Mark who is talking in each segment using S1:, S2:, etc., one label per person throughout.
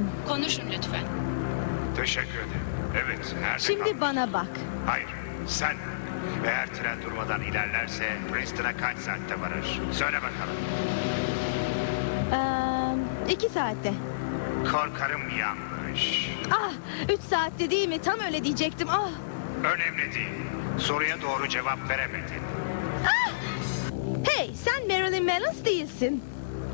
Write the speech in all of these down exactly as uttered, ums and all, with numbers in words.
S1: istiyorum.
S2: Konuşun lütfen.
S3: Teşekkür ederim. Evet, nerede
S1: Şimdi
S3: kalmış?
S1: bana bak.
S3: Hayır, sen. Eğer tren durmadan ilerlerse Princeton'a kaç saatte varır? Söyle bakalım.
S1: Ee, iki saatte.
S3: Korkarım yanlış.
S1: Ah, üç saatte değil mi? Tam öyle diyecektim. Ah.
S3: Önemli değil. Soruya doğru cevap veremedin.
S1: Hey, sen Marilyn Manson değilsin.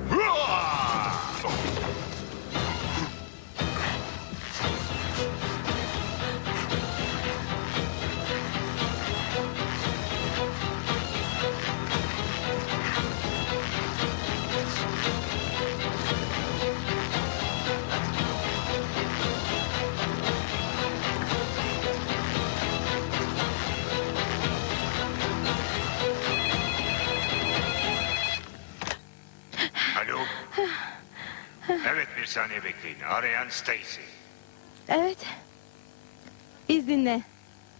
S3: Alo. Evet, bir saniye bekleyin. Arayan Stacy.
S1: Evet. İzninle.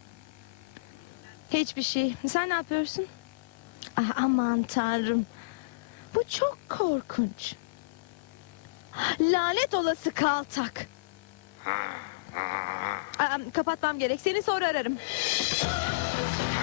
S1: Hiçbir şey. Sen ne yapıyorsun? Ah, aman tanrım. Bu çok korkunç. Lanet olası kaltak. Aa, kapatmam gerek. Seni sonra ararım.